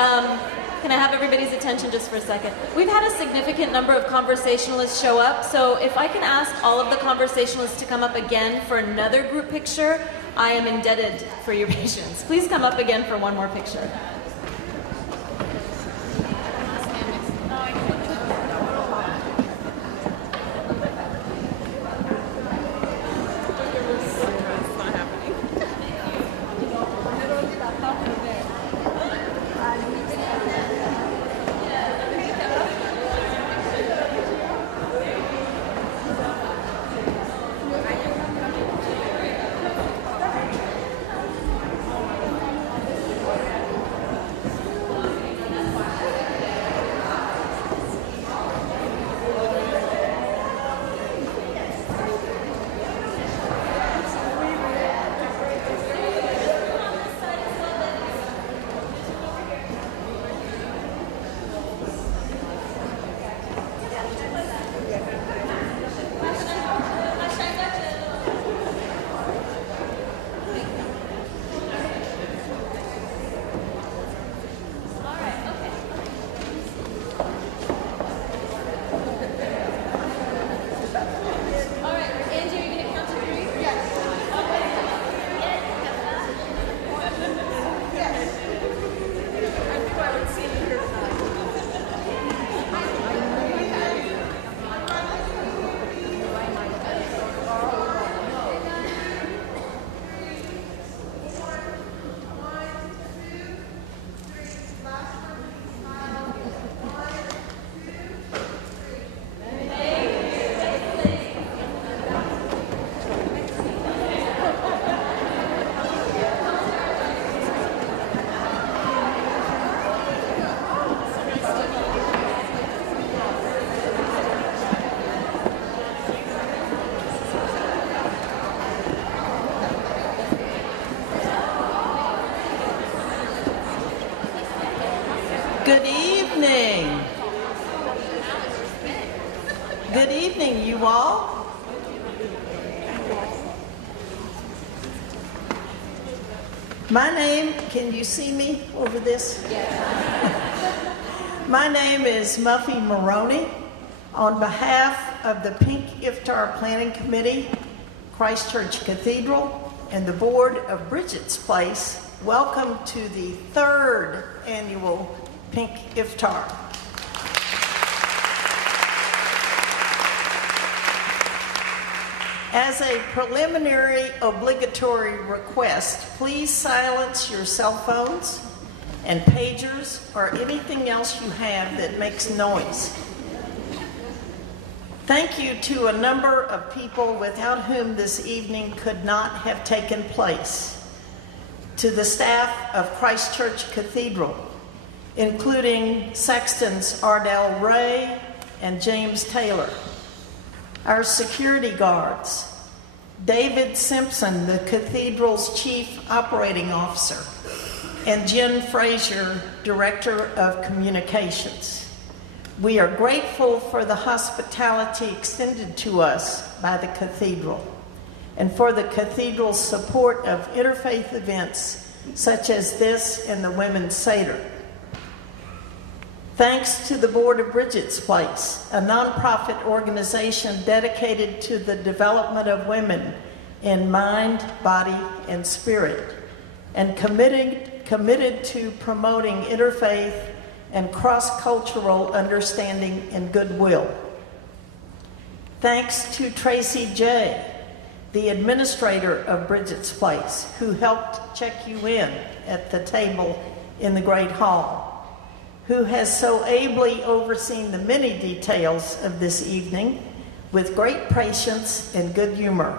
Can I have everybody's attention just for a second? We've had a significant number of conversationalists show up, so if I can ask all of the conversationalists to come up again for another group picture, I am indebted for your patience. Please come up again for one more picture. Good evening. Good evening, you all. My name, can you see me over this? My name is Muffie Moroney. On behalf of the Pink Iftar Planning Committee, Christchurch Cathedral, and the Board of Bridget's Place, welcome to the third annual Pink Iftar. As a preliminary obligatory request, please silence your cell phones and pagers or anything else you have that makes noise. Thank you to a number of people without whom this evening could not have taken place. To the staff of Christchurch Cathedral, including Sextons Ardell Ray and James Taylor. Our security guards, David Simpson, the Cathedral's Chief Operating Officer, and Jen Frazier, Director of Communications. We are grateful for the hospitality extended to us by the Cathedral and for the Cathedral's support of interfaith events such as this and the Women's Seder. Thanks to the Board of Bridget's Place, a nonprofit organization dedicated to the development of women in mind, body, and spirit, and committed to promoting interfaith and cross-cultural understanding and goodwill. Thanks to Tracy J., the administrator of Bridget's Place, who helped check you in at the table in the Great Hall, who has so ably overseen the many details of this evening with great patience and good humor.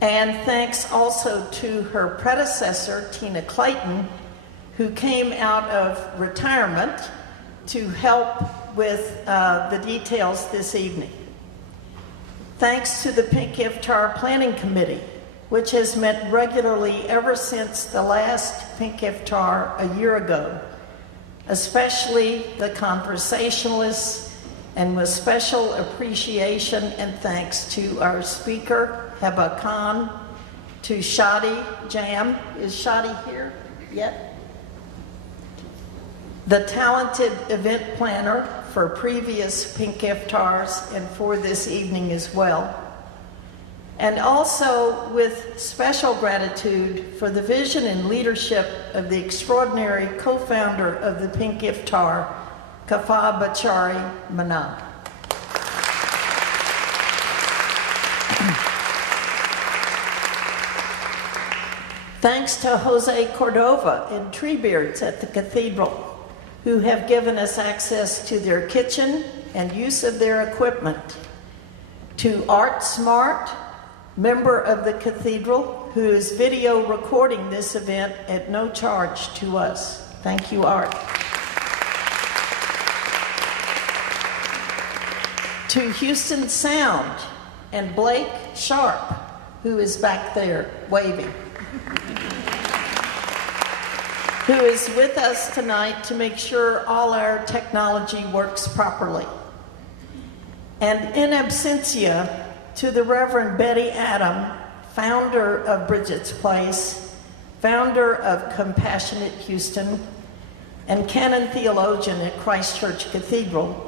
And thanks also to her predecessor, Tina Clayton, who came out of retirement to help with the details this evening. Thanks to the Pink Iftar Planning Committee, which has met regularly ever since the last Pink Iftar a year ago, especially the conversationalists, and with special appreciation and thanks to our speaker, Heba Khan, to Shadi Jam. Is Shadi here yet? the talented event planner for previous Pink Iftars and for this evening as well. And also with special gratitude for the vision and leadership of the extraordinary co-founder of the Pink Iftar, Kafah Bachari Manna. Thanks to Jose Cordova and Treebeards at the Cathedral, who have given us access to their kitchen and use of their equipment. To Art Smart, member of the Cathedral, who is video recording this event at no charge to us. Thank you, Art. To Houston Sound and Blake Sharp, who is back there waving, who is with us tonight to make sure all our technology works properly. And in absentia, to the Reverend Betty Adam, founder of Bridget's Place, founder of Compassionate Houston, and canon theologian at Christ Church Cathedral,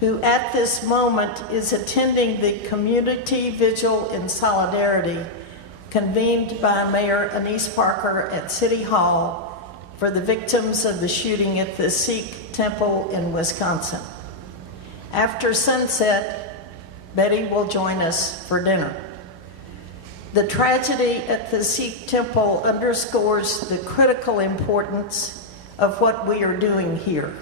who at this moment is attending the community vigil in solidarity convened by Mayor Anise Parker at City Hall for the victims of the shooting at the Sikh temple in Wisconsin. After sunset, Betty will join us for dinner. The tragedy at the Sikh temple underscores the critical importance of what we are doing here,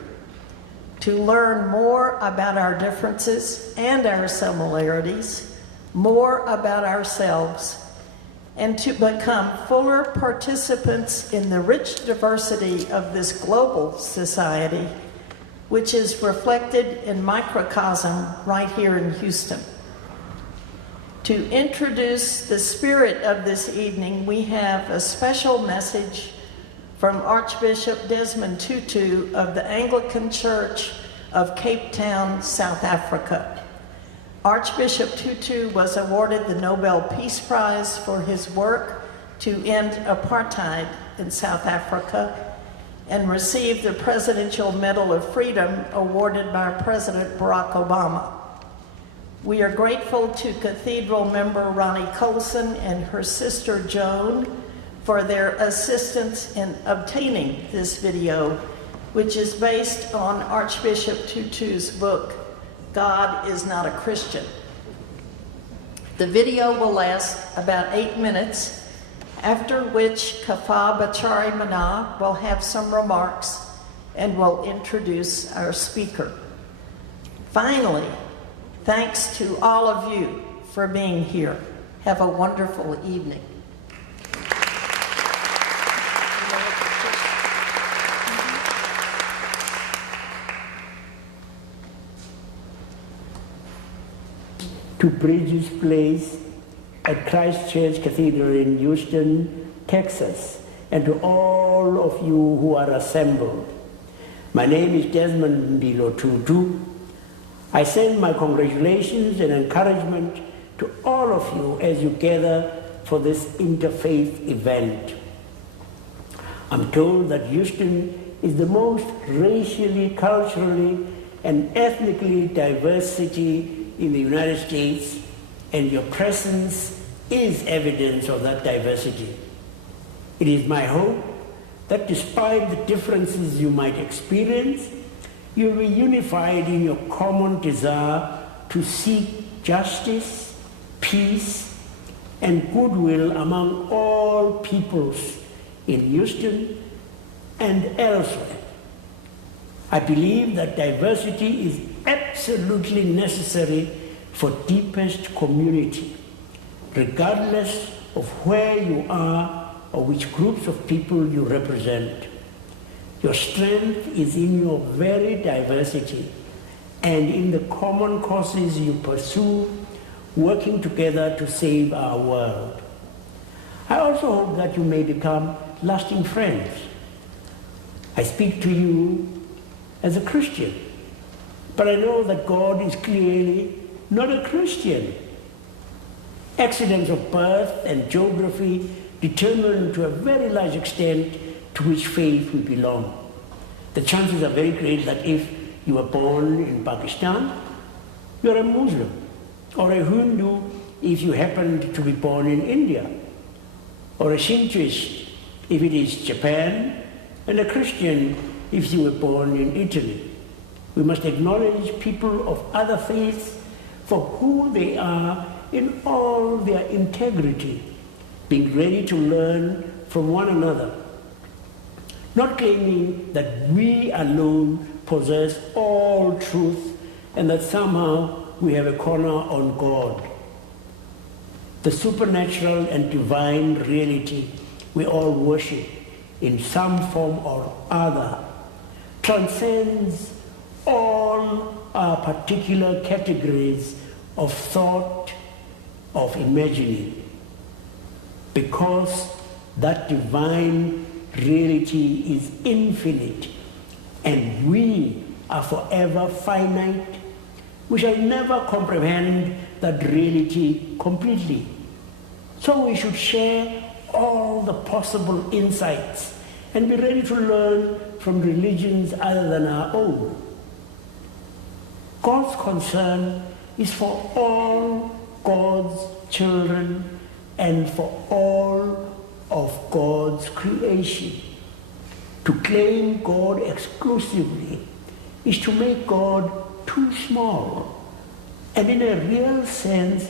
to learn more about our differences and our similarities, more about ourselves, and to become fuller participants in the rich diversity of this global society, which is reflected in microcosm right here in Houston. To introduce the spirit of this evening, we have a special message from Archbishop Desmond Tutu of the Anglican Church of Cape Town, South Africa. Archbishop Tutu was awarded the Nobel Peace Prize for his work to end apartheid in South Africa and received the Presidential Medal of Freedom awarded by President Barack Obama. We are grateful to Cathedral member Ronnie Colson and her sister Joan for their assistance in obtaining this video, which is based on Archbishop Tutu's book, God is Not a Christian. The video will last about 8 minutes, after which Kafah Bachari Manna will have some remarks and will introduce our speaker. Finally, thanks to all of you for being here. Have a wonderful evening. To Bridges Place at Christ Church Cathedral in Houston, Texas, and to all of you who are assembled. My name is Desmond Tutu. I send my congratulations and encouragement to all of you as you gather for this interfaith event. I'm told that Houston is the most racially, culturally, and ethnically diverse city in the United States, and your presence is evidence of that diversity. It is my hope that despite the differences you might experience, you'll be unified in your common desire to seek justice, peace, and goodwill among all peoples in Houston and elsewhere. I believe that diversity is absolutely necessary for deepest community, regardless of where you are or which groups of people you represent. Your strength is in your very diversity and in the common causes you pursue, working together to save our world. I also hope that you may become lasting friends. I speak to you as a Christian, but I know that God is clearly not a Christian. Accidents of birth and geography determine to a very large extent to which faith we belong. The chances are very great that if you were born in Pakistan, you're a Muslim, or a Hindu if you happened to be born in India, or a Shintoist if it is Japan, and a Christian if you were born in Italy. We must acknowledge people of other faiths for who they are in all their integrity, being ready to learn from one another, not claiming that we alone possess all truth and that somehow we have a corner on God. The supernatural and divine reality we all worship in some form or other transcends all our particular categories of thought, of imagining, because that divine reality is infinite and we are forever finite. We shall never comprehend that reality completely. So we should share all the possible insights and be ready to learn from religions other than our own. God's concern is for all God's children and for all of God's creation. To claim God exclusively is to make God too small, and in a real sense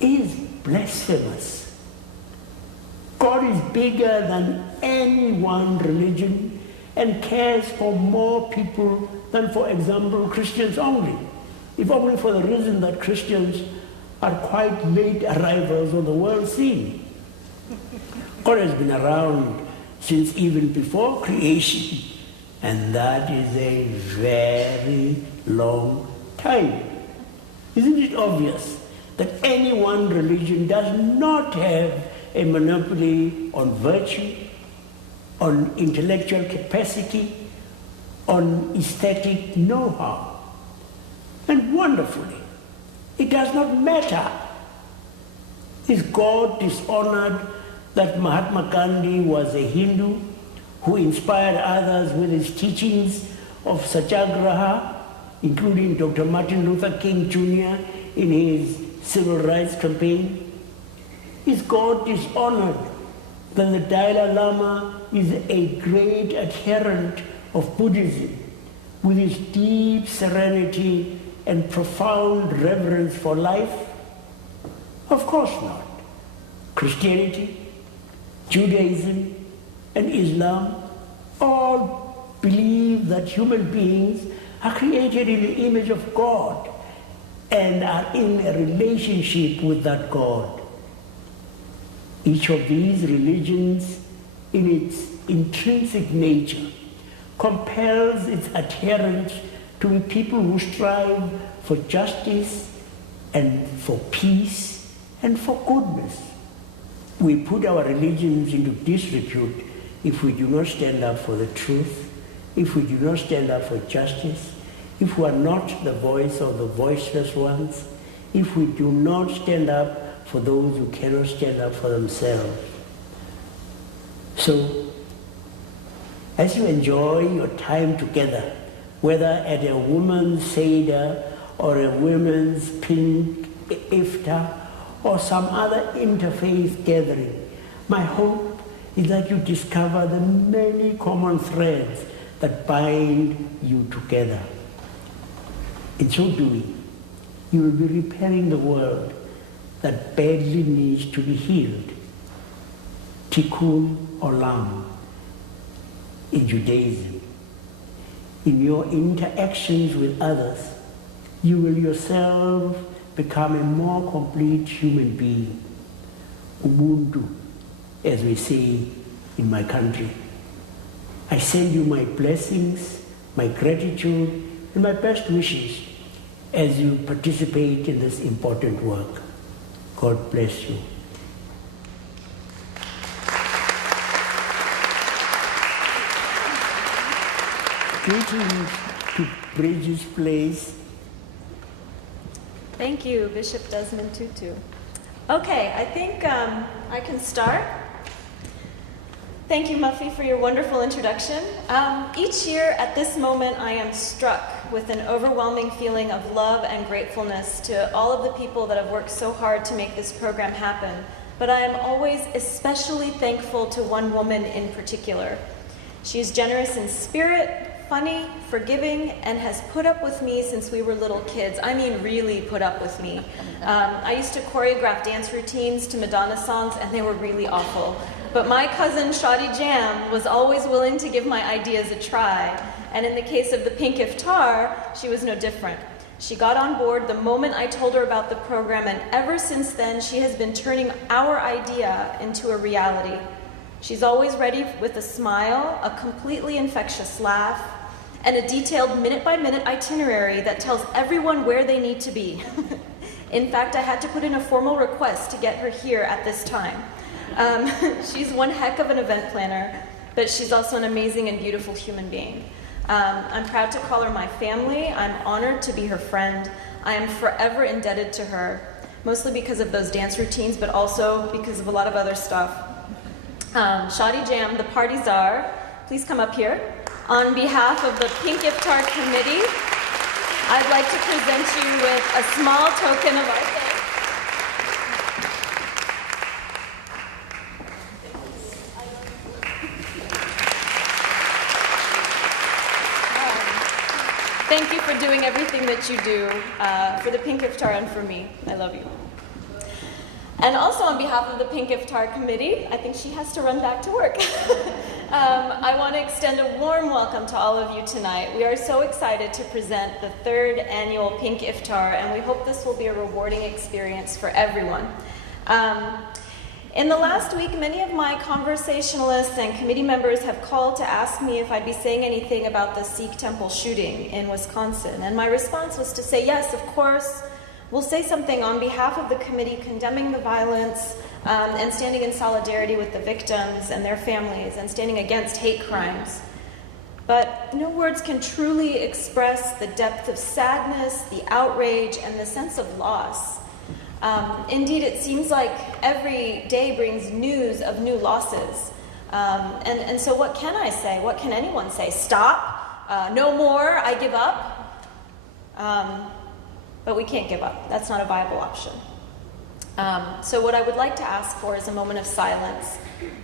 is blasphemous. God is bigger than any one religion and cares for more people than, for example, Christians only, if only for the reason that Christians are quite late arrivals on the world scene. God has been around since even before creation, and that is a very long time. Isn't it obvious that any one religion does not have a monopoly on virtue, on intellectual capacity, on aesthetic know-how? And wonderfully, it does not matter. Is God dishonored that Mahatma Gandhi was a Hindu who inspired others with his teachings of Satyagraha, including Dr. Martin Luther King Jr. in his civil rights campaign? Is God dishonored that the Dalai Lama is a great adherent of Buddhism with his deep serenity and profound reverence for life? Of course not. Christianity, Judaism, and Islam all believe that human beings are created in the image of God and are in a relationship with that God. Each of these religions, in its intrinsic nature, compels its adherents to be people who strive for justice and for peace and for goodness. We put our religions into disrepute if we do not stand up for the truth, if we do not stand up for justice, if we are not the voice of the voiceless ones, if we do not stand up for those who cannot stand up for themselves. So, as you enjoy your time together, whether at a women's Seder or a women's Pink Iftar or some other interfaith gathering, my hope is that you discover the many common threads that bind you together. In so doing, you will be repairing the world that badly needs to be healed. Tikkun Olam in Judaism. In your interactions with others, you will yourself become a more complete human being. Ubuntu, as we say in my country. I send you my blessings, my gratitude, and my best wishes as you participate in this important work. God bless you. Greetings to Bridges Place. Thank you, Bishop Desmond Tutu. Okay, I think I can start. Thank you, Muffie, for your wonderful introduction. Each year at this moment, I am struck with an overwhelming feeling of love and gratefulness to all of the people that have worked so hard to make this program happen. But I am always especially thankful to one woman in particular. She is generous in spirit, funny, forgiving, and has put up with me since we were little kids. I mean, really put up with me. I used to choreograph dance routines to Madonna songs, and they were really awful. But my cousin, Shadi Jam, was always willing to give my ideas a try. And in the case of the Pink Iftar, she was no different. She got on board the moment I told her about the program, and ever since then, she has been turning our idea into a reality. She's always ready with a smile, a completely infectious laugh, and a detailed minute-by-minute itinerary that tells everyone where they need to be. In fact, I had to put in a formal request to get her here at this time. She's one heck of an event planner, but she's also an amazing and beautiful human being. I'm proud to call her my family. I'm honored to be her friend. I am forever indebted to her, mostly because of those dance routines, but also because of a lot of other stuff. Shadi Jam, the party czar, please come up here. On behalf of the Pink Iftar Committee, I'd like to present you with a small token of our thanks. Thank you for doing everything that you do for the Pink Iftar and for me. I love you. And also on behalf of the Pink Iftar Committee, I think she has to run back to work. I want to extend a warm welcome to all of you tonight. We are so excited to present the 3rd annual Pink Iftar, and we hope this will be a rewarding experience for everyone. In the last week, many of my conversationalists and committee members have called to ask me if I'd be saying anything about the Sikh temple shooting in Wisconsin. And my response was to say, yes, of course, we'll say something on behalf of the committee condemning the violence and standing in solidarity with the victims and their families and standing against hate crimes. But no words can truly express the depth of sadness, the outrage, and the sense of loss. Indeed, it seems like every day brings news of new losses. And so what can I say? What can anyone say? Stop? No more? I give up? But we can't give up. That's not a viable option. So what I would like to ask for is a moment of silence,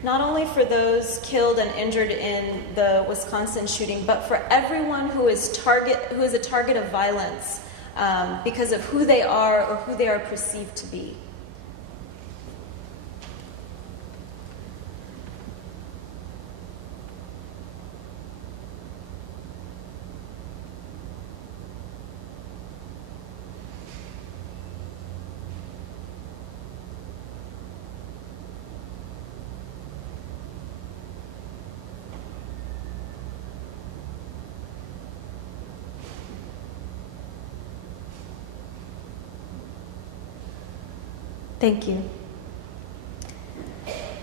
not only for those killed and injured in the Wisconsin shooting, but for everyone who is a target of violence because of who they are or who they are perceived to be. Thank you.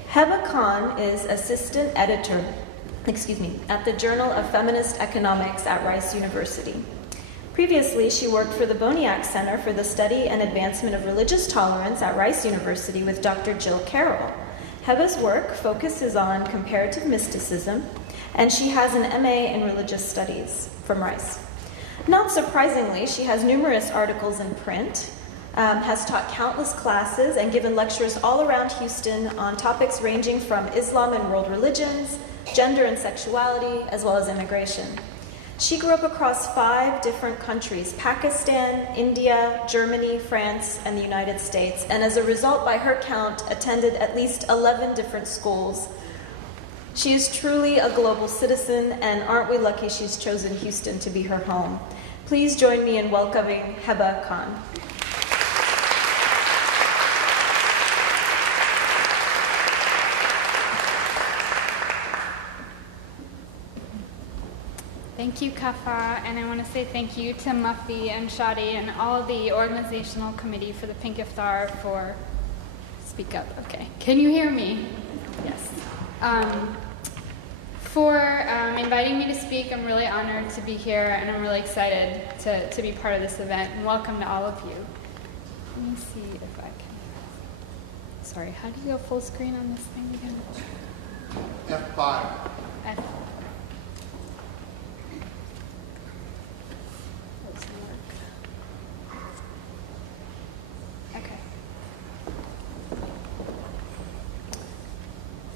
Heba Khan is assistant editor, at the Journal of Feminist Economics at Rice University. Previously, she worked for the Boniak Center for the Study and Advancement of Religious Tolerance at Rice University with Dr. Jill Carroll. Heba's work focuses on comparative mysticism, and she has an MA in Religious Studies from Rice. Not surprisingly, she has numerous articles in print, has taught countless classes and given lectures all around Houston on topics ranging from Islam and world religions, gender and sexuality, as well as immigration. She grew up across 5 different countries: Pakistan, India, Germany, France, and the United States, and as a result, by her count, attended at least 11 different schools. She is truly a global citizen, and aren't we lucky she's chosen Houston to be her home. Please join me in welcoming Heba Khan. Thank you, Kafah, and I want to say thank you to Muffie and Shadi and all the organizational committee for the Pink Iftar for... Speak up, okay. Can you hear me? Yes. For inviting me to speak. I'm really honored to be here, and I'm really excited to be part of this event, and welcome to all of you. Let me see if I can... Sorry, how do you go full screen on this thing again? F5. F. Okay.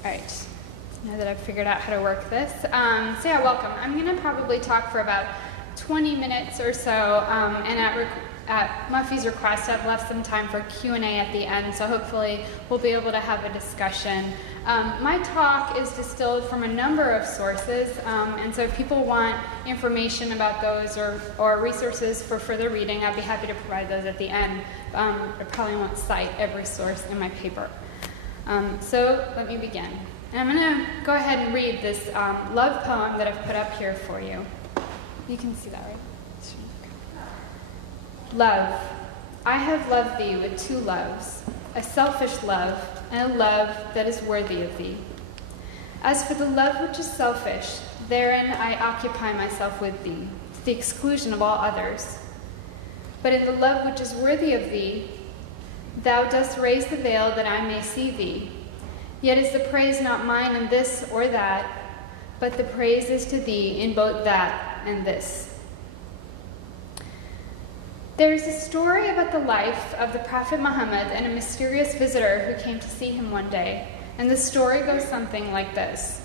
All right. Now that I've figured out how to work this. So yeah, welcome. I'm going to probably talk for about 20 minutes or so, and at Muffie's request, I've left some time for Q&A at the end, so hopefully we'll be able to have a discussion. My talk is distilled from a number of sources, and so if people want information about those or resources for further reading, I'd be happy to provide those at the end. I probably won't cite every source in my paper. So let me begin. And I'm going to go ahead and read this love poem that I've put up here for you. You can see that, right? Love, I have loved thee with two loves, a selfish love and a love that is worthy of thee. As for the love which is selfish, therein I occupy myself with thee, to the exclusion of all others. But in the love which is worthy of thee, thou dost raise the veil that I may see thee. Yet is the praise not mine in this or that, but the praise is to thee in both that and this. There is a story about the life of the Prophet Muhammad and a mysterious visitor who came to see him one day, and the story goes something like this.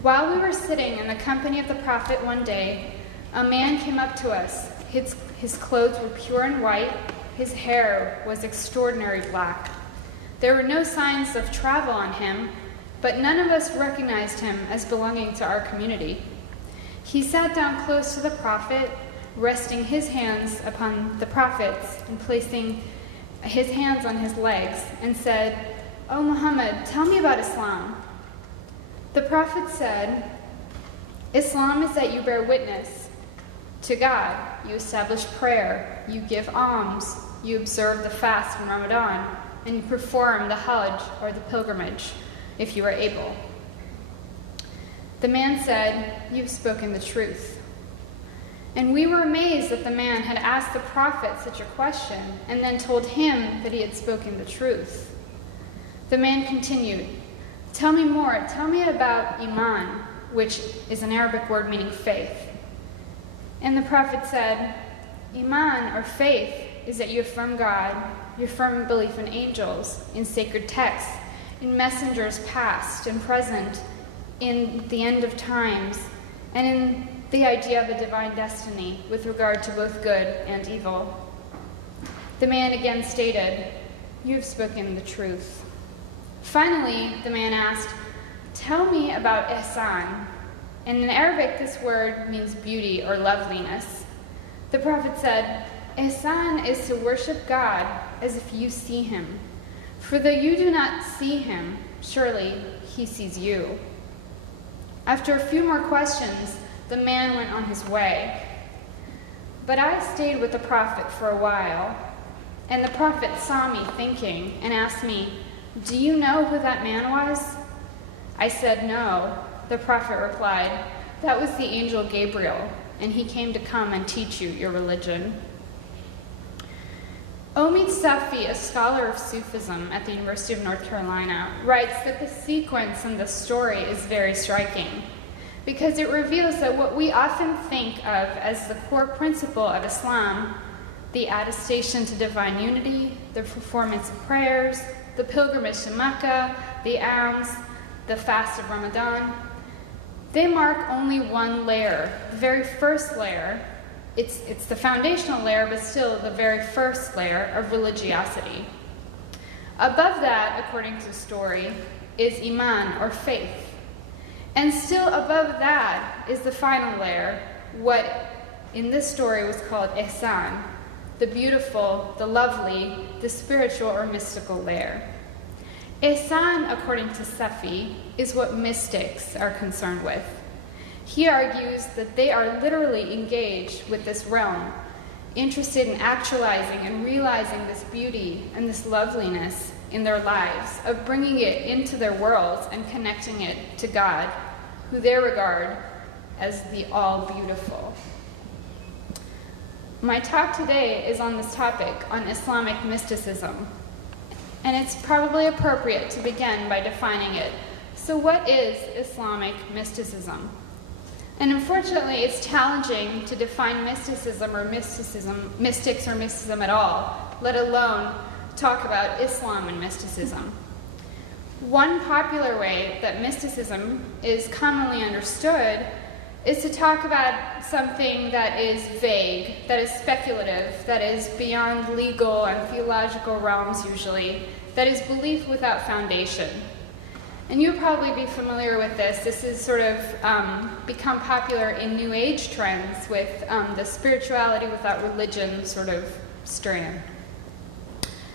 While we were sitting in the company of the Prophet one day, a man came up to us. His clothes were pure and white, his hair was extraordinary black. There were no signs of travel on him, but none of us recognized him as belonging to our community. He sat down close to the Prophet, resting his hands upon the Prophet's and placing his hands on his legs, and said, "O Muhammad, tell me about Islam." The Prophet said, "Islam is that you bear witness to God, you establish prayer, you give alms, you observe the fast in Ramadan, and you perform the Hajj or the pilgrimage, if you are able." The man said, "You've spoken the truth." And we were amazed that the man had asked the Prophet such a question and then told him that he had spoken the truth. The man continued, "Tell me more. Tell me about Iman, which is an Arabic word meaning faith." And the Prophet said, "Iman, or faith, is that you affirm God, your firm belief in angels, in sacred texts, in messengers past and present, in the end of times, and in the idea of a divine destiny with regard to both good and evil." The man again stated, "You have spoken the truth." Finally, the man asked, "Tell me about ihsan." And in Arabic, this word means beauty or loveliness. The Prophet said, "Ihsan is to worship God as if you see him. For though you do not see him, surely he sees you." After a few more questions, the man went on his way. But I stayed with the Prophet for a while, and the Prophet saw me thinking and asked me, "Do you know who that man was?" I said, "No." The Prophet replied, "That was the angel Gabriel, and he came to come and teach you your religion." Omid Safi, a scholar of Sufism at the University of North Carolina, writes that the sequence in this story is very striking because it reveals that what we often think of as the core principle of Islam, the attestation to divine unity, the performance of prayers, the pilgrimage to Mecca, the alms, the fast of Ramadan, they mark only one layer, the very first layer. It's the foundational layer, but still the very first layer of religiosity. Above that, according to the story, is Iman, or faith. And still above that is the final layer, what in this story was called ihsan, the beautiful, the lovely, the spiritual or mystical layer. Ihsan, according to Safi, is what mystics are concerned with. He argues that they are literally engaged with this realm, interested in actualizing and realizing this beauty and this loveliness in their lives, of bringing it into their worlds and connecting it to God, who they regard as the all-beautiful. My talk today is on this topic, on Islamic mysticism, and it's probably appropriate to begin by defining it So what is Islamic mysticism? And unfortunately, it's challenging to define mysticism or mystics or mysticism at all, let alone talk about Islam and mysticism. One popular way that mysticism is commonly understood is to talk about something that is vague, that is speculative, that is beyond legal and theological realms usually, that is belief without foundation. And you'll probably be familiar with this. This has sort of become popular in New Age trends with the spirituality without religion sort of strand.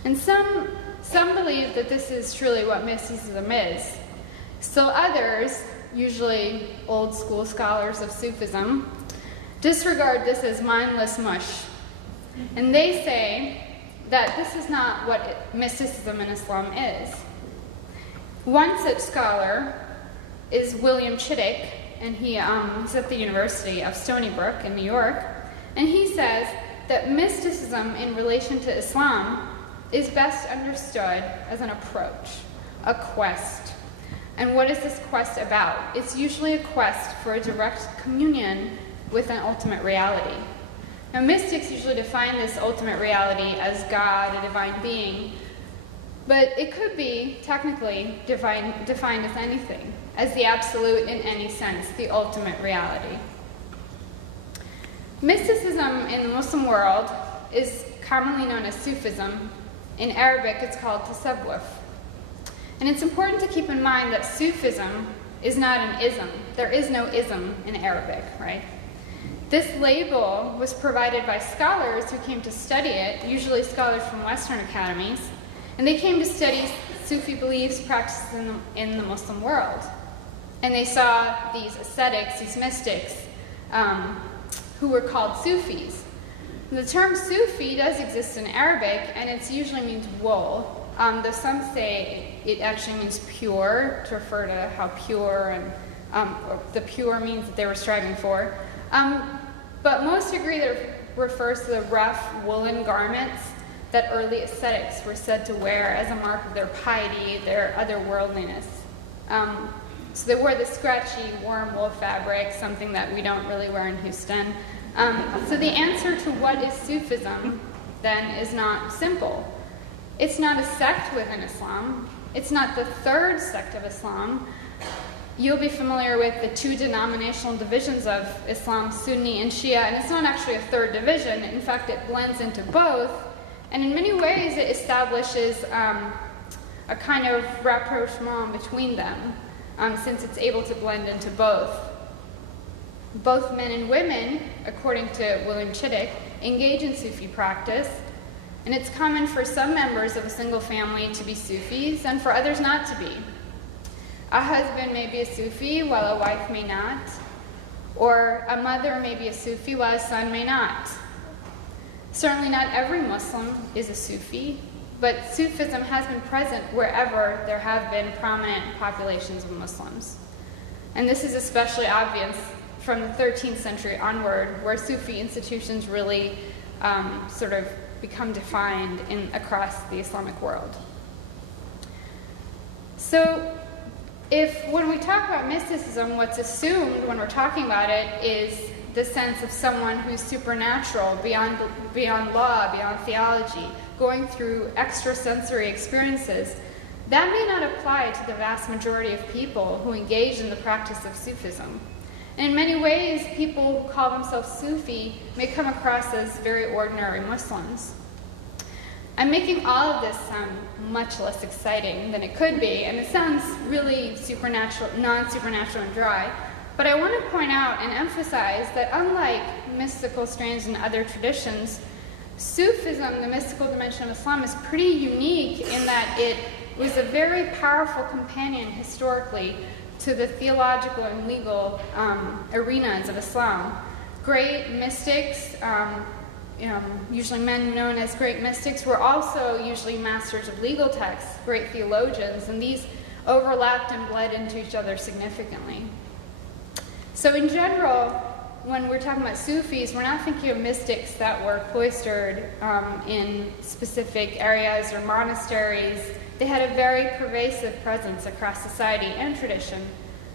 And some believe that this is truly what mysticism is. Still others, usually old school scholars of Sufism, disregard this as mindless mush. And they say that this is not what mysticism in Islam is. One such scholar is William Chittick, and he's at the University of Stony Brook in New York, and he says that mysticism in relation to Islam is best understood as an approach, a quest. And what is this quest about? It's usually a quest for a direct communion with an ultimate reality. Now, mystics usually define this ultimate reality as God, a divine being, but it could be technically defined as anything, as the absolute in any sense, the ultimate reality. Mysticism in the Muslim world is commonly known as Sufism. In Arabic, it's called tasawwuf. And it's important to keep in mind that Sufism is not an ism. There is no ism in Arabic, right? This label was provided by scholars who came to study it, usually scholars from Western academies, and they came to study Sufi beliefs, practices in the Muslim world. And they saw these ascetics, these mystics, who were called Sufis. The term Sufi does exist in Arabic, and it usually means wool, though some say it actually means pure, to refer to how pure, and the pure means that they were striving for. But most agree that it refers to the rough woolen garments that early ascetics were said to wear as a mark of their piety, their otherworldliness. So they wore the scratchy, warm wool fabric, something that we don't really wear in Houston. So the answer to what is Sufism, then, is not simple. It's not a sect within Islam. It's not the third sect of Islam. You'll be familiar with the two denominational divisions of Islam, Sunni and Shia, and it's not actually a third division. In fact, it blends into both. And in many ways, it establishes a kind of rapprochement between them, since it's able to blend into both. Both men and women, according to William Chittick, engage in Sufi practice, and it's common for some members of a single family to be Sufis and for others not to be. A husband may be a Sufi while a wife may not, or a mother may be a Sufi while a son may not. Certainly not every Muslim is a Sufi, but Sufism has been present wherever there have been prominent populations of Muslims. And this is especially obvious from the 13th century onward, where Sufi institutions really sort of become defined across the Islamic world. So when we talk about mysticism, what's assumed when we're talking about it is the sense of someone who's supernatural, beyond law, beyond theology, going through extrasensory experiences. That may not apply to the vast majority of people who engage in the practice of Sufism. And in many ways, people who call themselves Sufi may come across as very ordinary Muslims. I'm making all of this sound much less exciting than it could be, and it sounds really supernatural, non-supernatural and dry. But I want to point out and emphasize that unlike mystical strands in other traditions, Sufism, the mystical dimension of Islam, is pretty unique in that it was a very powerful companion historically to the theological and legal arenas of Islam. Great mystics, usually men known as great mystics, were also usually masters of legal texts, great theologians, and these overlapped and bled into each other significantly. So in general, when we're talking about Sufis, we're not thinking of mystics that were cloistered in specific areas or monasteries. They had a very pervasive presence across society and tradition,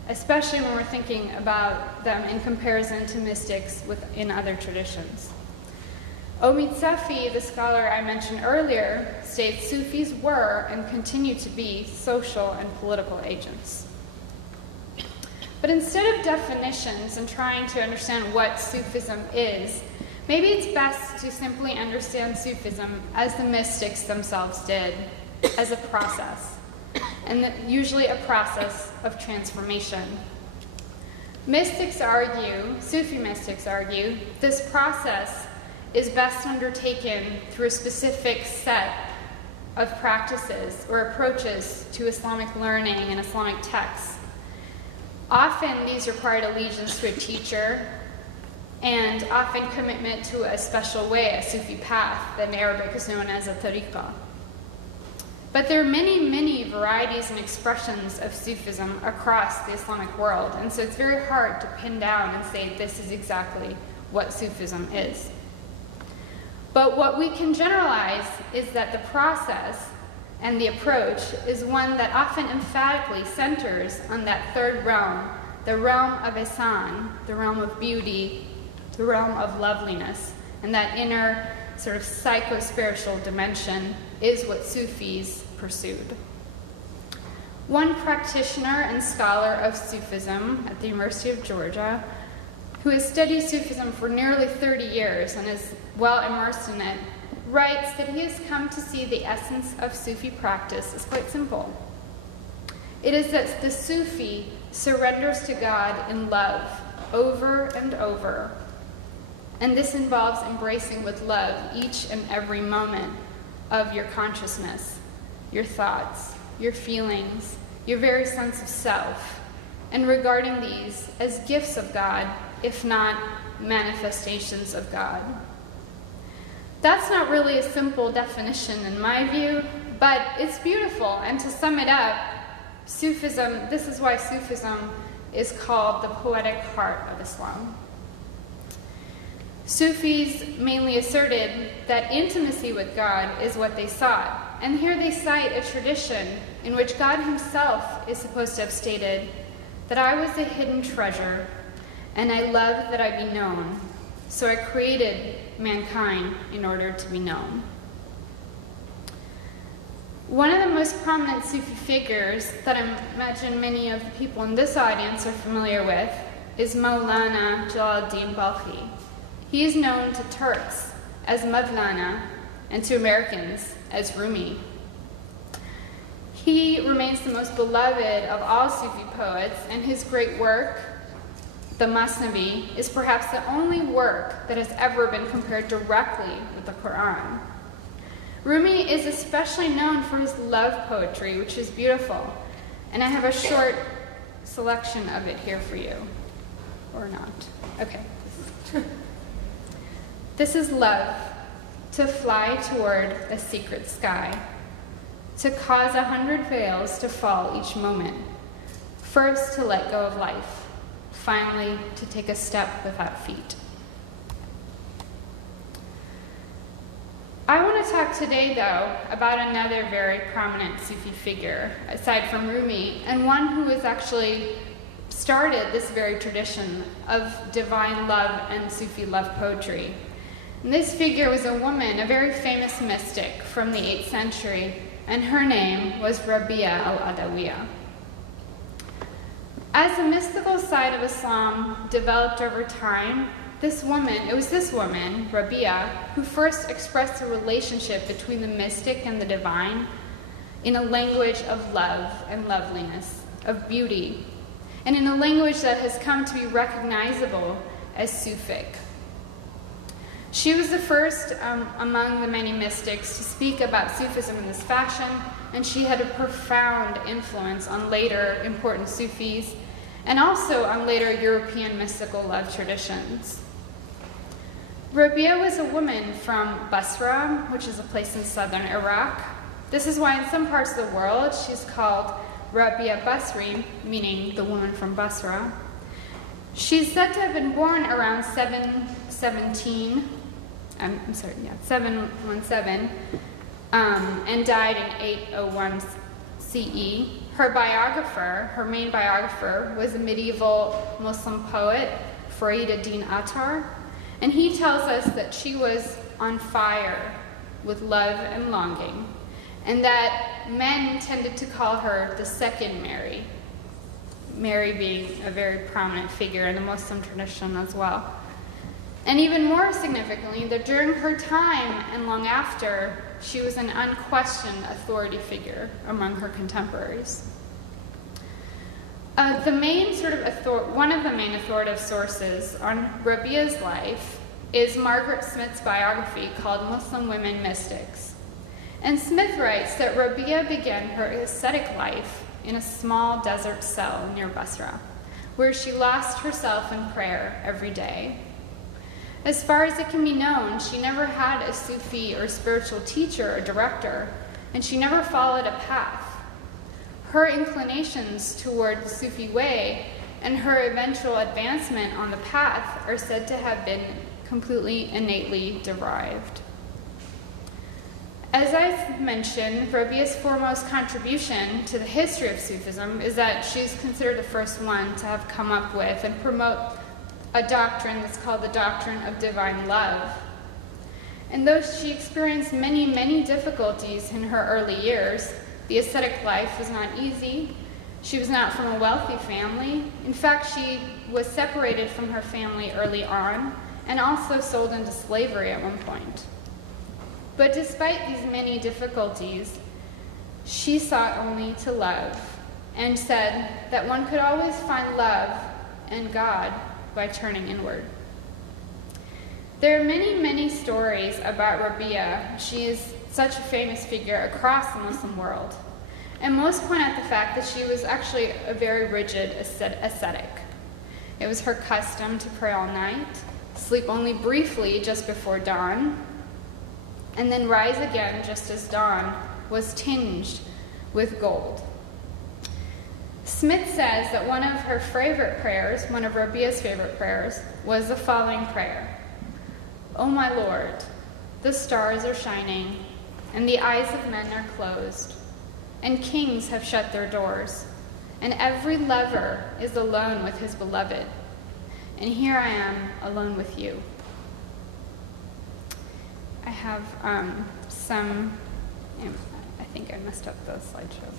especially when we're thinking about them in comparison to mystics in other traditions. Omid Safi, the scholar I mentioned earlier, states Sufis were and continue to be social and political agents. But instead of definitions and trying to understand what Sufism is, maybe it's best to simply understand Sufism as the mystics themselves did, as a process, and usually a process of transformation. Mystics argue, Sufi mystics argue, this process is best undertaken through a specific set of practices or approaches to Islamic learning and Islamic texts. Often these required allegiance to a teacher and often commitment to a special way, a Sufi path that in Arabic is known as a tariqah. But there are many, many varieties and expressions of Sufism across the Islamic world, and so it's very hard to pin down and say this is exactly what Sufism is. But what we can generalize is that the process and the approach is one that often emphatically centers on that third realm, the realm of ihsan, the realm of beauty, the realm of loveliness, and that inner sort of psycho-spiritual dimension is what Sufis pursued. One practitioner and scholar of Sufism at the University of Georgia, who has studied Sufism for nearly 30 years and is well immersed in it, writes that he has come to see the essence of Sufi practice is quite simple. It is that the Sufi surrenders to God in love over and over, and this involves embracing with love each and every moment of your consciousness, your thoughts, your feelings, your very sense of self, and regarding these as gifts of God, if not manifestations of God. That's not really a simple definition in my view, but it's beautiful. And to sum it up, Sufism, this is why Sufism is called the poetic heart of Islam. Sufis mainly asserted that intimacy with God is what they sought. And here they cite a tradition in which God himself is supposed to have stated that I was a hidden treasure, and I love that I be known. So I created mankind in order to be known. One of the most prominent Sufi figures that I imagine many of the people in this audience are familiar with is Maulana Jalaluddin Balkhi. He is known to Turks as Mevlana and to Americans as Rumi. He remains the most beloved of all Sufi poets, and his great work, the Masnavi, is perhaps the only work that has ever been compared directly with the Quran. Rumi is especially known for his love poetry, which is beautiful, and I have a short selection of it here for you. Or not. Okay. This is love, to fly toward a secret sky, to cause 100 veils to fall each moment, first to let go of life, finally, to take a step without feet. I want to talk today, though, about another very prominent Sufi figure, aside from Rumi, and one who has actually started this very tradition of divine love and Sufi love poetry. And this figure was a woman, a very famous mystic from the 8th century, and her name was Rabia al-Adawiyya. As the mystical side of Islam developed over time, it was this woman, Rabia, who first expressed the relationship between the mystic and the divine in a language of love and loveliness, of beauty, and in a language that has come to be recognizable as Sufic. She was the first among the many mystics to speak about Sufism in this fashion, and she had a profound influence on later important Sufis and also on later European mystical love traditions. Rabia was a woman from Basra, which is a place in southern Iraq. This is why in some parts of the world she's called Rabia Basri, meaning the woman from Basra. She's said to have been born around 717, 717, and died in 801 CE. Her main biographer, was a medieval Muslim poet, Farid ad-Din Attar, and he tells us that she was on fire with love and longing, and that men tended to call her the second Mary, Mary being a very prominent figure in the Muslim tradition as well. And even more significantly, that during her time and long after, she was an unquestioned authority figure among her contemporaries. One of the main authoritative sources on Rabia's life is Margaret Smith's biography called Muslim Women Mystics. And Smith writes that Rabia began her ascetic life in a small desert cell near Basra, where she lost herself in prayer every day. As far as it can be known, she never had a Sufi or spiritual teacher or director, and she never followed a path. Her inclinations toward the Sufi way and her eventual advancement on the path are said to have been completely innately derived. As I've mentioned, Rabia's foremost contribution to the history of Sufism is that she's considered the first one to have come up with and promote a doctrine that's called the doctrine of divine love. And though she experienced many, many difficulties in her early years, the ascetic life was not easy. She was not from a wealthy family. In fact, she was separated from her family early on and also sold into slavery at one point. But despite these many difficulties, she sought only to love and said that one could always find love and God by turning inward. There are many, many stories about Rabia. She is such a famous figure across the Muslim world. And most point out the fact that she was actually a very rigid ascetic. It was her custom to pray all night, sleep only briefly just before dawn, and then rise again just as dawn was tinged with gold. Smith says that one of her favorite prayers, one of Rabia's favorite prayers, was the following prayer: "O my Lord, the stars are shining, and the eyes of men are closed, and kings have shut their doors, and every lover is alone with his beloved, and here I am alone with you." I have I think I messed up the slideshow.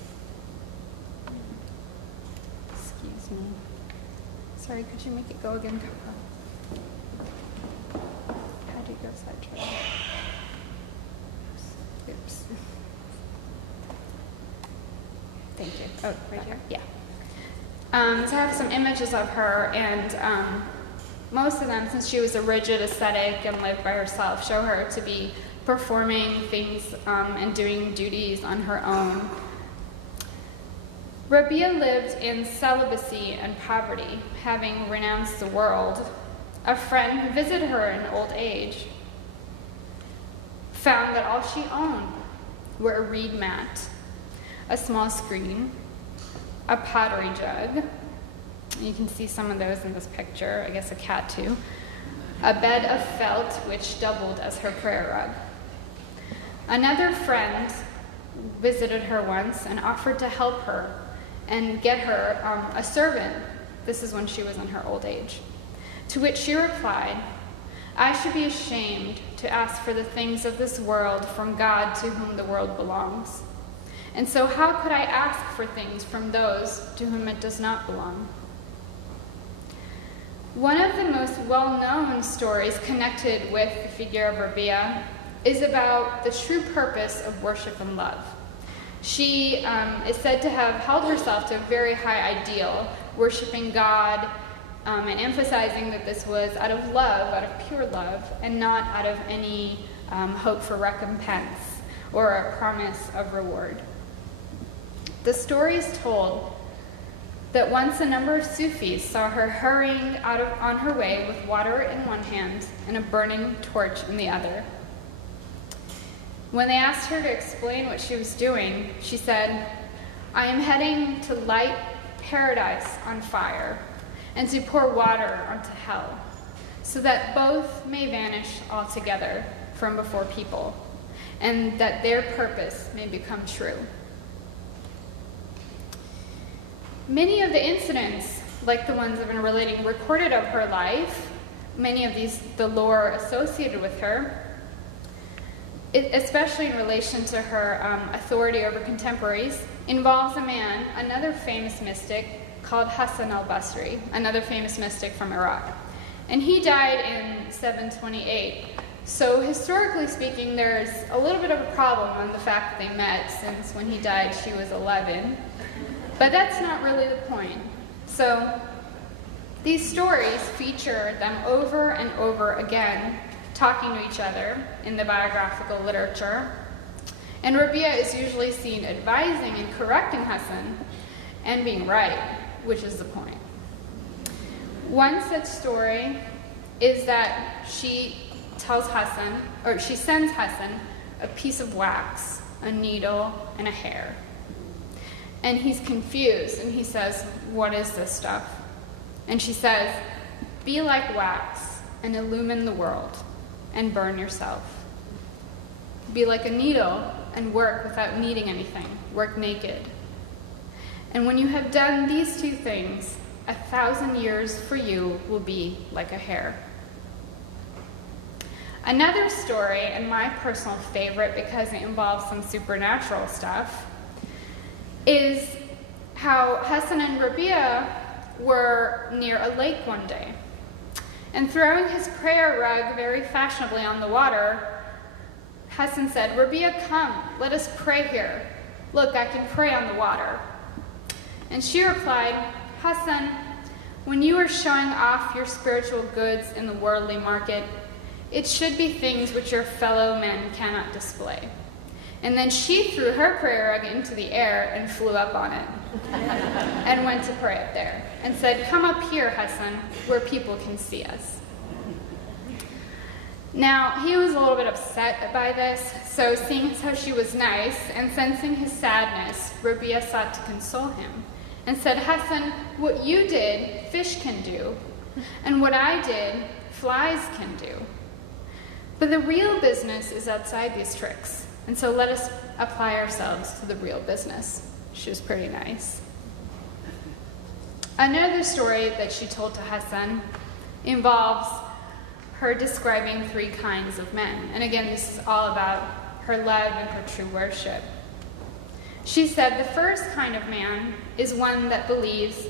Excuse me. Sorry, could you make it go again, Kafah? How do you go slideshow? Oops. Thank you. Oh, right here? Yeah. So I have some images of her, and most of them, since she was a rigid ascetic and lived by herself, show her to be performing things and doing duties on her own. Rabia lived in celibacy and poverty, having renounced the world. A friend who visited her in old age found that all she owned were a reed mat, a small screen, a pottery jug. You can see some of those in this picture, I guess a cat too. A bed of felt, which doubled as her prayer rug. Another friend visited her once and offered to help her and get her a servant. This is when she was in her old age. To which she replied, "I should be ashamed to ask for the things of this world from God to whom the world belongs. And so how could I ask for things from those to whom it does not belong?" One of the most well-known stories connected with the figure of Rabia is about the true purpose of worship and love. She is said to have held herself to a very high ideal, worshiping God and emphasizing that this was out of love, out of pure love, and not out of any hope for recompense or a promise of reward. The story is told that once a number of Sufis saw her hurrying on her way with water in one hand and a burning torch in the other. When they asked her to explain what she was doing, she said, "I am heading to light paradise on fire, and to pour water onto hell, so that both may vanish altogether from before people, and that their purpose may become true. Many of the incidents, like the ones I've been relating, recorded of her life, many of these, the lore associated with her, especially in relation to her authority over contemporaries, involves a man, another famous mystic, called Hassan al-Basri, another famous mystic from Iraq. And he died in 728. So historically speaking, there's a little bit of a problem on the fact that they met, since when he died she was 11. But that's not really the point. So these stories feature them over and over again, talking to each other in the biographical literature. And Rabia is usually seen advising and correcting Hassan and being right, which is the point. One such story is that she tells Hassan, or she sends Hassan, a piece of wax, a needle, and a hair. And he's confused, and he says, "What is this stuff?" And she says, "Be like wax and illumine the world and burn yourself. Be like a needle and work without needing anything, work naked. And when you have done these two things, 1,000 years for you will be like a hair." Another story, and my personal favorite because it involves some supernatural stuff, is how Hassan and Rabia were near a lake one day. And throwing his prayer rug very fashionably on the water, Hassan said, "Rabia, come, let us pray here. Look, I can pray on the water." And she replied, "Hassan, when you are showing off your spiritual goods in the worldly market, it should be things which your fellow men cannot display." And then she threw her prayer rug into the air and flew up on it and went to pray up there and said, "Come up here, Hassan, where people can see us." Now, he was a little bit upset by this, so seeing as how she was nice and sensing his sadness, Rabia sought to console him and said, "Hassan, what you did, fish can do, and what I did, flies can do. But the real business is outside these tricks, and so let us apply ourselves to the real business." She was pretty nice. Another story that she told to Hassan involves her describing 3 kinds of men. And again, this is all about her love and her true worship. She said, "The first kind of man is one that believes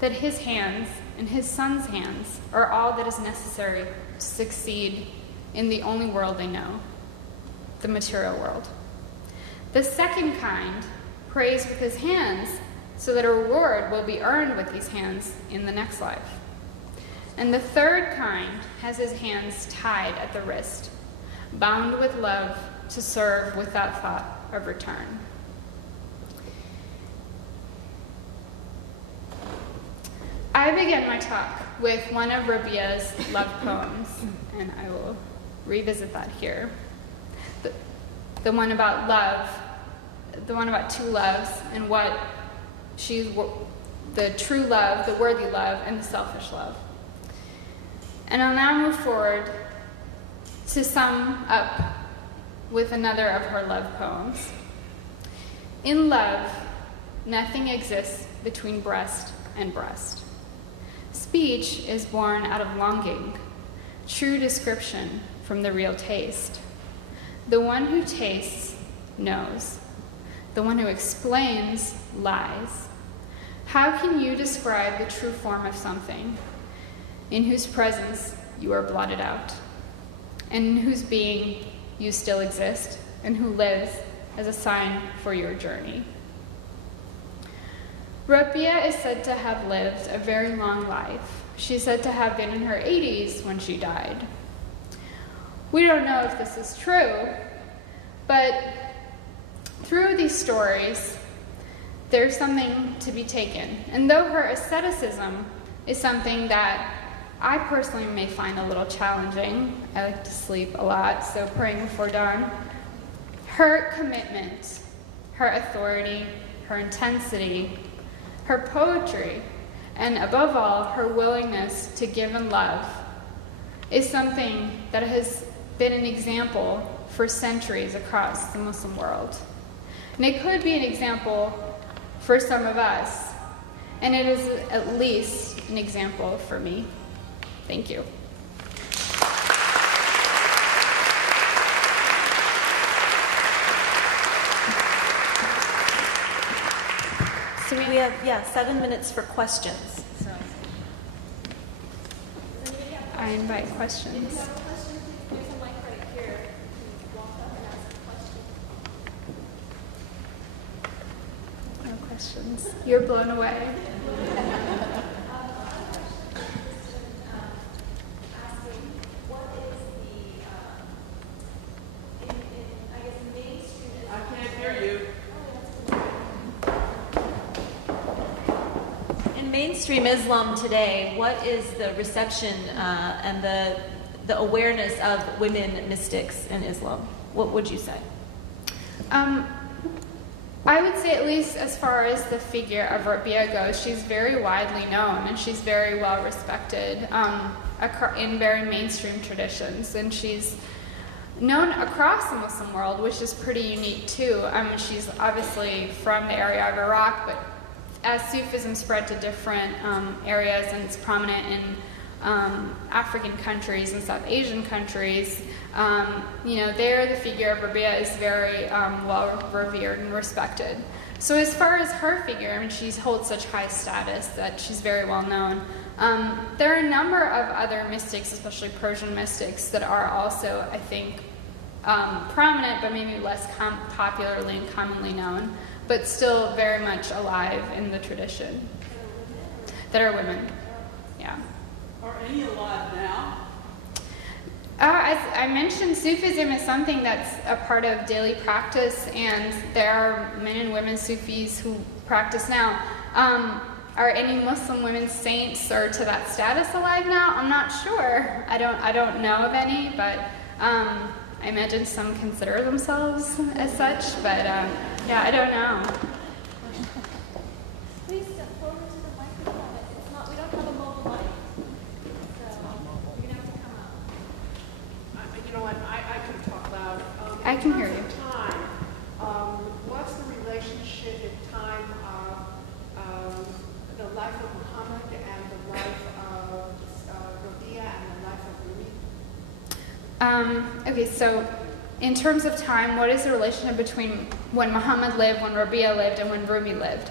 that his hands and his son's hands are all that is necessary to succeed in the only world they know, the material world. The second kind prays with his hands so that a reward will be earned with these hands in the next life. And the third kind has his hands tied at the wrist, bound with love to serve without thought of return." I began my talk with one of Rabia's love poems, and I will revisit that here. The one about love, the one about 2 loves, and what she's the true love, the worthy love, and the selfish love. And I'll now move forward to sum up with another of her love poems. In love, nothing exists between breast and breast. Speech is born out of longing, true description from the real taste. The one who tastes knows. The one who explains lies. How can you describe the true form of something in whose presence you are blotted out, and in whose being you still exist, and who lives as a sign for your journey? Rabia is said to have lived a very long life. She's said to have been in her 80s when she died. We don't know if this is true, but through these stories, there's something to be taken. And though her asceticism is something that I personally may find a little challenging, I like to sleep a lot, so praying before dawn, her commitment, her authority, her intensity, her poetry, and above all, her willingness to give and love is something that has been an example for centuries across the Muslim world. And it could be an example for some of us, and it is at least an example for me. Thank you. So we have, 7 minutes for questions. I invite questions. No questions. You're blown away. Mainstream Islam today, what is the reception and the awareness of women mystics in Islam? What would you say? I would say, at least as far as the figure of Rabia goes, she's very widely known and she's very well respected in very mainstream traditions, and she's known across the Muslim world, which is pretty unique too. She's obviously from the area of Iraq, but as Sufism spread to different areas and it's prominent in African countries and South Asian countries, there the figure of Rabia is very well revered and respected. So as far as her figure, she holds such high status that she's very well known. There are a number of other mystics, especially Persian mystics, that are also, I think, prominent, but maybe less popularly and commonly known, but still very much alive in the tradition. That are women, yeah. Are any alive now? As I mentioned, Sufism is something that's a part of daily practice, and there are men and women Sufis who practice now. Are any Muslim women saints or to that status alive now? I'm not sure. I don't know of any, but I imagine some consider themselves as such, but yeah, I don't know. Please step forward to the microphone. We don't have a mobile mic, so you're gonna have to come up. You know what? I can talk loud. I can hear you. In terms of time, what's the relationship in time of the life of Muhammad and the life of Rabia and the life of Rumi? Okay, so in terms of time, what is the relationship between when Muhammad lived, when Rabia lived, and when Rumi lived?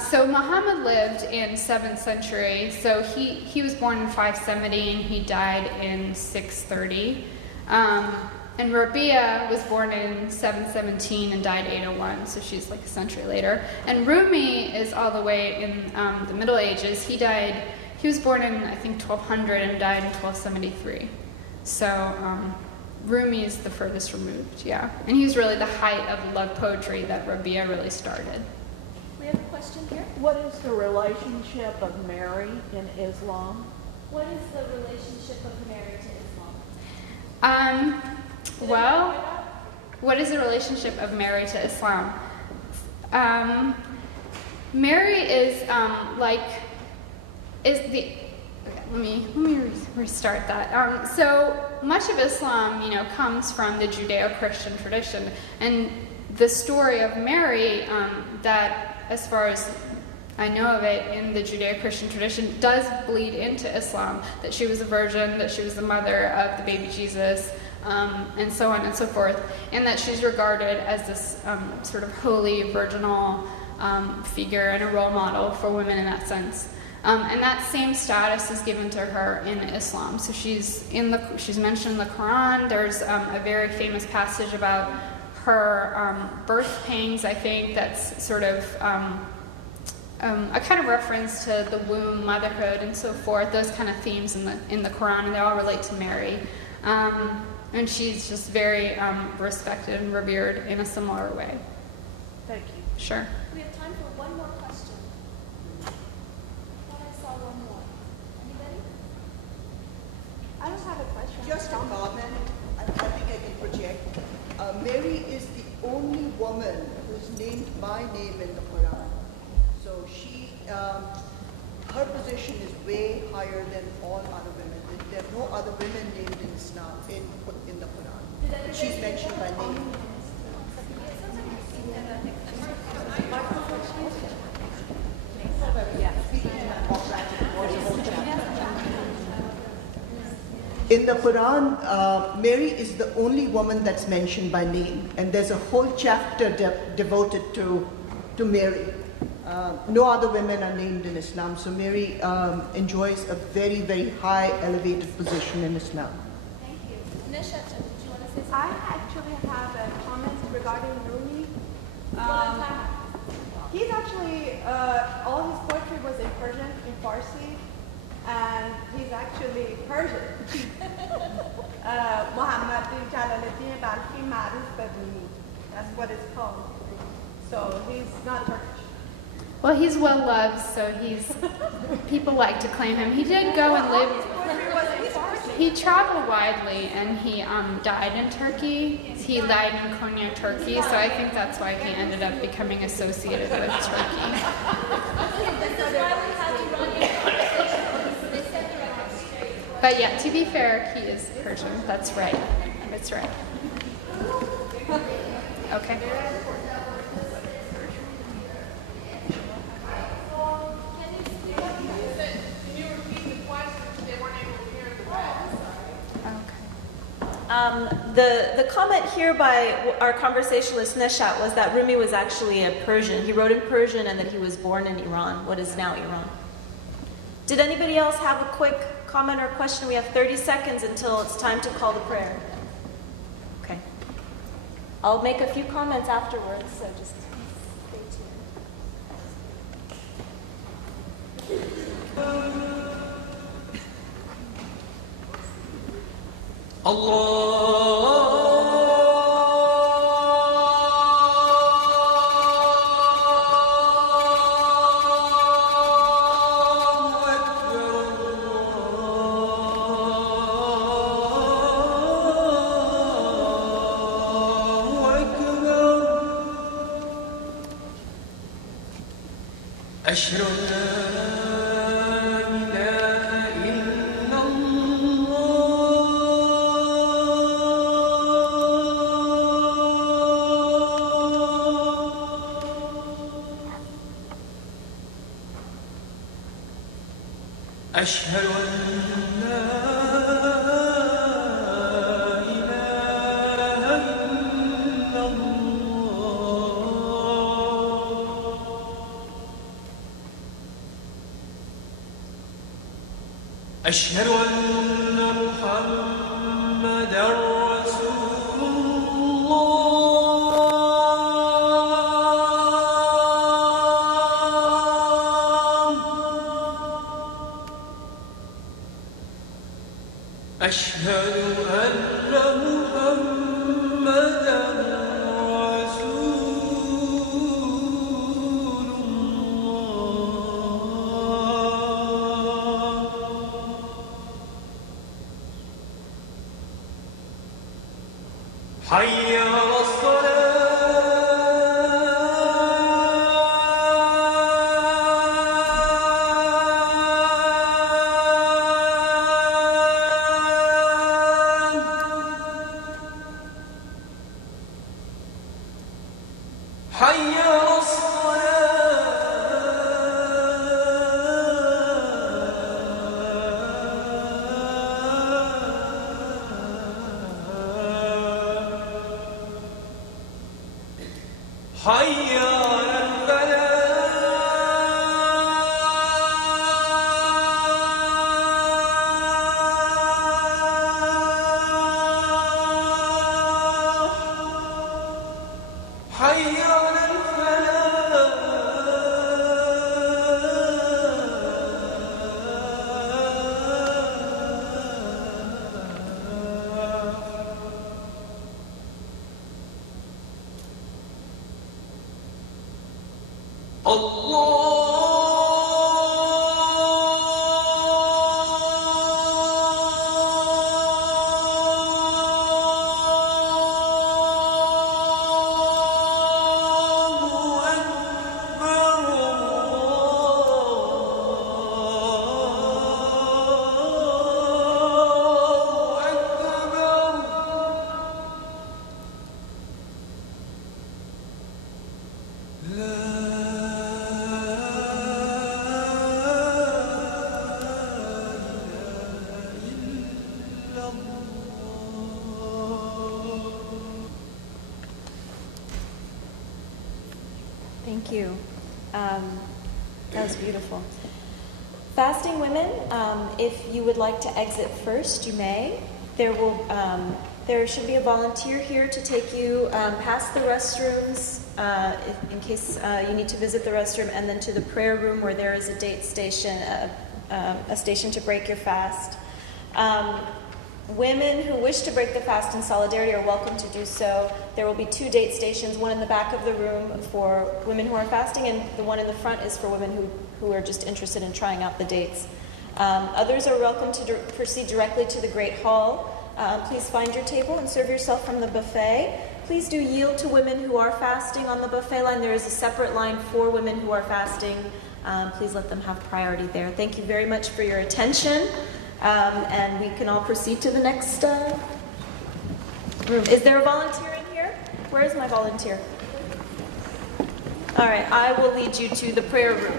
So Muhammad lived in 7th century, so he was born in 570 and he died in 630. And Rabia was born in 717 and died 801, so she's like a century later. And Rumi is all the way in the Middle Ages. He was born in, I think, 1200 and died in 1273. So Rumi is the furthest removed, yeah. And he was really the height of love poetry that Rabia really started. We have a question here. What is the relationship of Mary in Islam? What is the relationship of Mary to Islam? Well, what is the relationship of Mary to Islam? Mary is let me restart that. So much of Islam, comes from the Judeo-Christian tradition, and the story of Mary, that, as far as I know of it, in the Judeo-Christian tradition, does bleed into Islam. That she was a virgin, that she was the mother of the baby Jesus, and so on and so forth, and that she's regarded as this sort of holy, virginal figure and a role model for women in that sense. And that same status is given to her in Islam. So she's mentioned in the Quran. There's a very famous passage about her birth pangs, I think, that's sort of a kind of reference to the womb, motherhood, and so forth. Those kind of themes in the Quran, and they all relate to Mary. And she's just very respected and revered in a similar way. Thank you. Sure. We have time for one more question. I thought I saw one more. Anybody? I don't have a question. Just a comment. I think I can project. Mary is the only woman who's named by name in the Quran. So she, her position is way higher than all other women. There are no other women named in Islam in the Quran. She's mentioned by name. In the Quran, Mary is the only woman that's mentioned by name, and there's a whole chapter devoted to Mary. No other women are named in Islam, so Mary enjoys a very, very high, elevated position in Islam. Thank you. Nisha, did you want to say something? I actually have a comment regarding Rumi. He's actually, all his poetry was in Persian, in Farsi, and he's actually Persian. Muhammad Jalaluddin Balkhi Maruf Babuni. That's what it's called. So he's not Turkish. Well, he's well loved, so people like to claim him. He did go and live. He traveled widely, and he died in Turkey. He died in Konya, Turkey, so I think that's why he ended up becoming associated with Turkey. But yeah, to be fair, he is Persian. That's right. That's right. Okay. The comment here by our conversationalist Neshat was that Rumi was actually a Persian. He wrote in Persian and that he was born in Iran, what is now Iran. Did anybody else have a quick comment or question? We have 30 seconds until it's time to call the prayer. Okay. I'll make a few comments afterwards, so just stay tuned. أشهد أن لا إله إلا الله أشهد أن محمدًا رسول الله أشهد أن محمدًا رسول الله حي على حي على الفلاح حي على الله Thank you. That was beautiful. Fasting women, if you would like to exit first, you may. There should be a volunteer here to take you past the restrooms in case you need to visit the restroom, and then to the prayer room where there is a date station, a station to break your fast. Women who wish to break the fast in solidarity are welcome to do so. There will be 2 date stations, one in the back of the room for women who are fasting, and the one in the front is for women who are just interested in trying out the dates. Others are welcome to proceed directly to the Great Hall. Please find your table and serve yourself from the buffet. Please do yield to women who are fasting on the buffet line. There is a separate line for women who are fasting. Please let them have priority there. Thank you very much for your attention. And we can all proceed to the next room. Is there a volunteer in here? Where is my volunteer? All right, I will lead you to the prayer room.